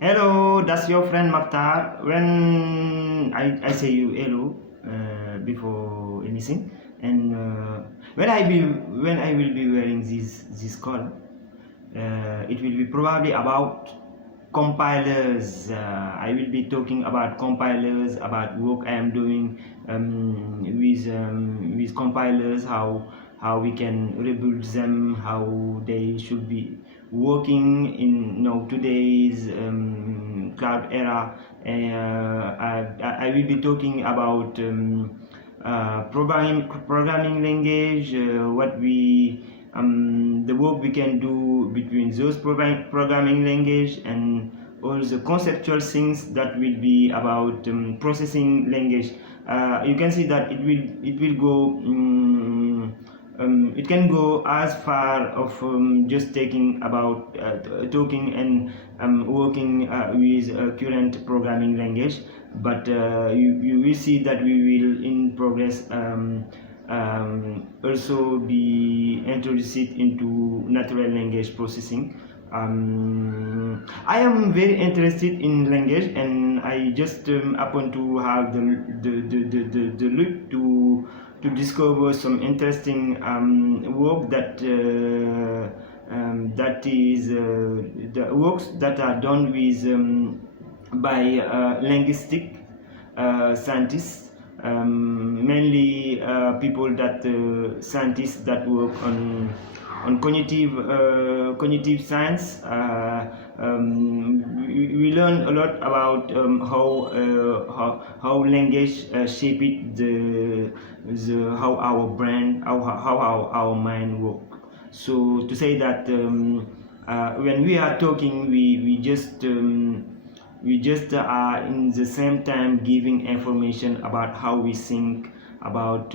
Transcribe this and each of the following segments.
Hello, that's your friend Maktar. When I say you hello before anything, and when I will be wearing this call, it will be probably about compilers. I will be talking about compilers, about work I am doing with compilers, how we can rebuild them, how they should be working in today's cloud era. I will be talking about programming language, what we the work we can do between those programming language and all the conceptual things that will be about processing language. You can see that it will go it can go as far of just taking about talking and working with current programming language, but you will see that we will in progress also be introduced into natural language processing. I am very interested in language, and I just happen to have the look to discover some interesting work that is the works that are done with by linguistic scientists, mainly people that scientists that work on cognitive science. We learn a lot about how language shaped how our brain, how our mind work. So to say that when we are talking, we just are in the same time giving information about how we think, about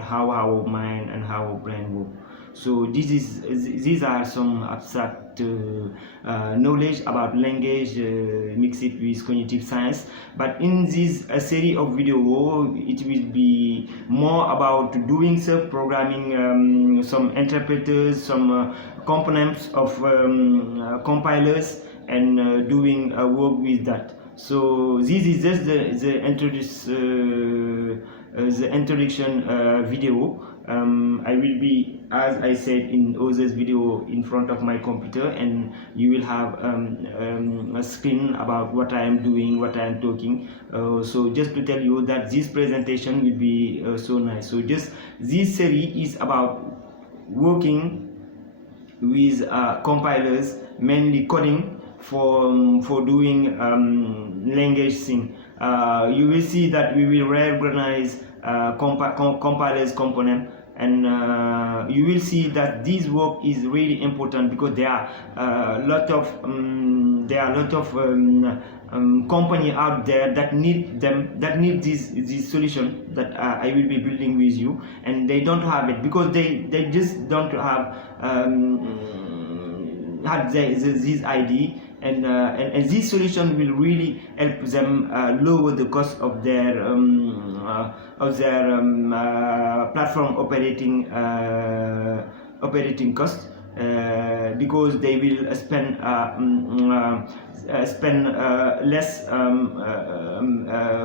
how our mind and how our brain work. So these are some abstract knowledge about language mixed with cognitive science. But in this series of video, it will be more about doing self-programming, some interpreters, some components of compilers, and doing work with that. So this is just the introduction video. I will be, as I said in others video, in front of my computer, and you will have a screen about what I am doing, what I am talking. So just to tell you that this presentation will be so nice. So just this series is about working with compilers, mainly coding for doing language thing. You will see that we will recognize compilers component, and you will see that this work is really important because there are a lot of company out there that need this solution that I will be building with you, and they don't have it because they just don't have had this idea, and this solution will really help them lower the cost of their platform operating cost, because they will spend less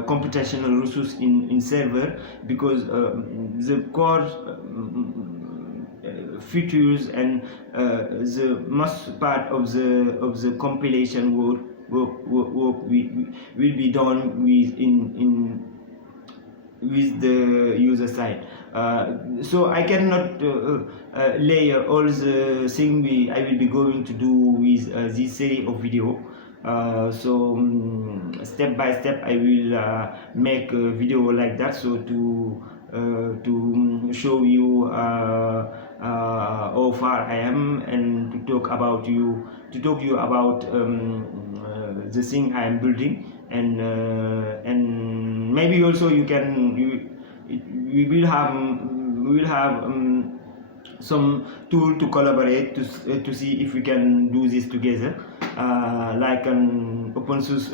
computational resource in server, because the core features and the most part of the compilation work will be done with the user side. So I cannot layer all the things I will be going to do with this series of video. So step by step I will make a video like that, so to show you how far I am, and to talk you about the thing I am building, and maybe also we will have some tool to collaborate to see if we can do this together, like an open source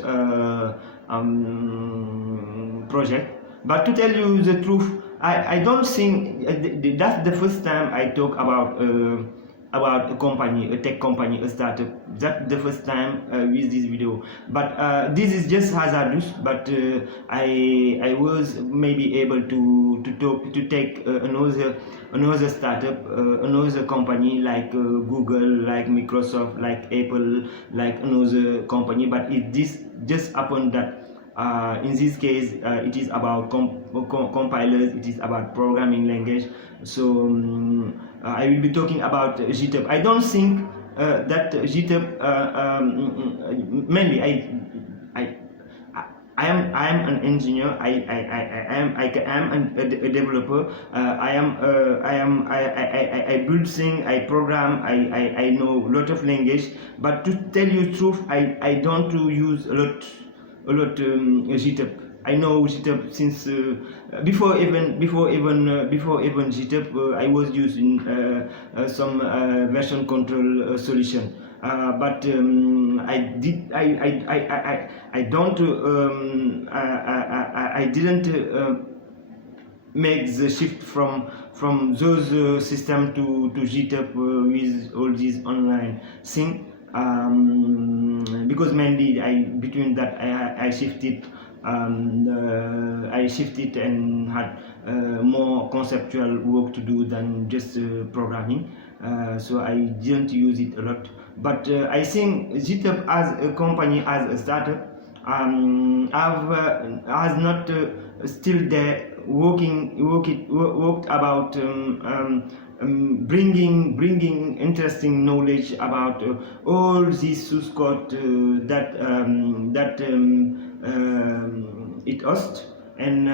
project. But to tell you the truth, I don't think that's the first time I talk about about a company, a tech company, a startup. That's the first time with this video. But this is just hazardous. But I was maybe able to take another startup, another company like Google, like Microsoft, like Apple, like another company. But it this just happened that in this case it is about compilers, it is about programming language. So I will be talking about GitHub. I don't think that GitHub mainly I am an engineer. I am a developer. I build things. I program. I know a lot of language. But to tell you the truth, I don't use a lot GitHub. I know GitHub since before even GitHub. I was using some version control solution. But I don't I didn't make the shift from those system to GitHub with all these online thing, because mainly between that I shifted. I shifted and had more conceptual work to do than just programming. So I didn't use it a lot. But I think GitHub as a company, as a startup, has not still there worked about bringing interesting knowledge about all this source code that it hosts, and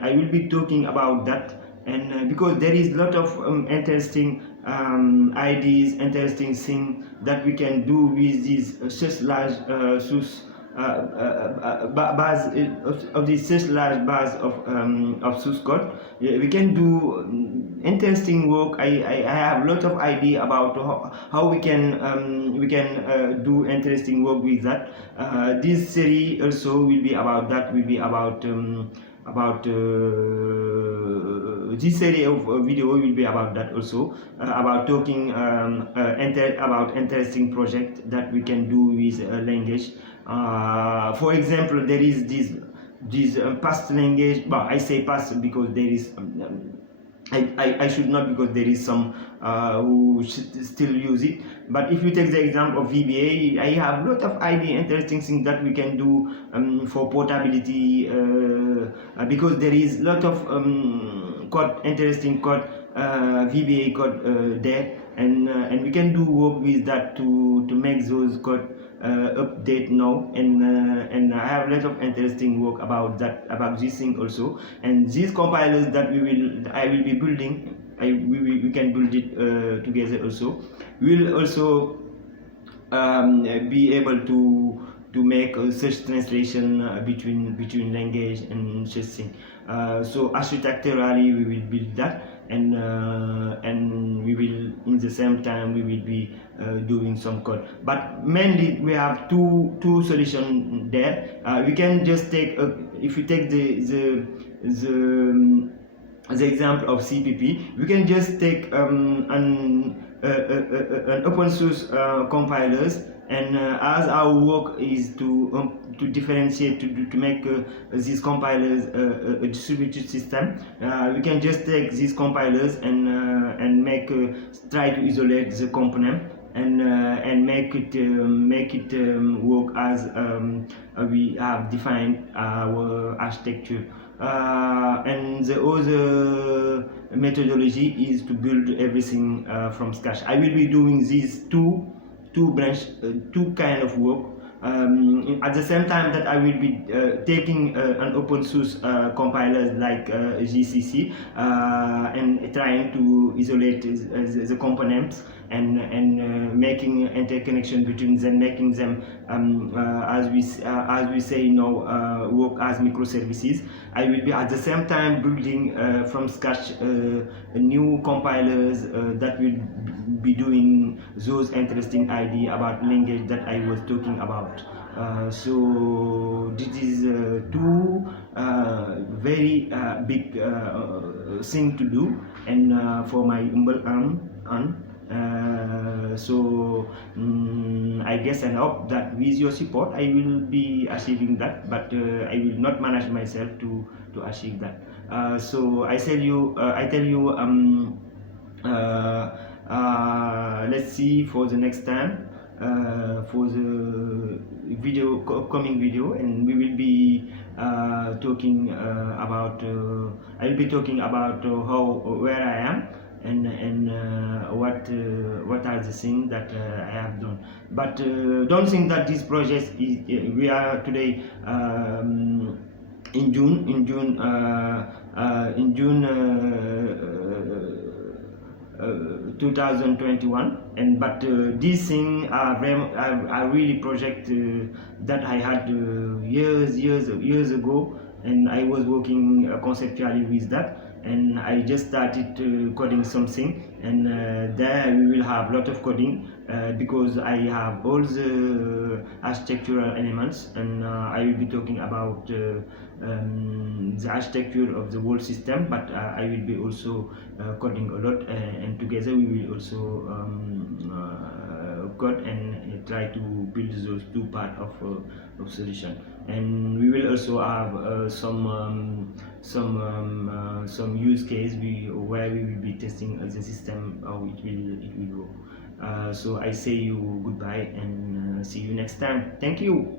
I will be talking about that. And because there is a lot of interesting ideas, interesting things that we can do with these such large source bars of this such large bars of source code. We can do interesting work. I have a lot of idea about how we can do interesting work with that. This series also will be about that. Will be about this series of video will be about that also, about talking about interesting project that we can do with language. For example, there is this past language, but I say past because there is I should not, because there is some who still use it. But if you take the example of VBA, I have a lot of idea, interesting things that we can do for portability, because there is a lot of code, interesting code, VBA code there, and we can do work with that to make those code update now, and I have a lot of interesting work about that, about this thing also. And these compilers that I will be building, we can build it together also. We will also be able to make such translation between language and such thing. So architecturally we will build that, and we will, in the same time, we will be doing some code. But mainly we have two solutions there. We can just take if you take the example of CPP, we can just take an open source compilers, and as our work is to differentiate, to make these compilers a distributed system, we can just take these compilers and try to isolate the component, and make it work as we have defined our architecture. And the other methodology is to build everything from scratch. I will be doing these two kind of work. At the same time that I will be taking an open source compilers like GCC, and trying to isolate the components, and making interconnection between them, making them as we say now, work as microservices. I will be at the same time building from scratch new compilers that will be doing those interesting idea about language that I was talking about. So this is two very big thing to do, and for my humble So I guess and hope that with your support I will be achieving that, but I will not manage myself to achieve that. So I tell you let's see for the next time, for the upcoming video, and we will be talking about I will be talking about how where I am, and what are the things that I have done. But don't think that this project is we are today in June 2021, and but these things are really project that I had years ago, and I was working conceptually with that, and I just started coding something, and there we will have a lot of coding because I have all the architectural elements, and I will be talking about the architecture of the whole system, but I will be also coding a lot, and together we will also code and try to build those two parts of solution. And we will also have some use case where we will be testing the system, how it will go. So I say you goodbye, and see you next time. Thank you.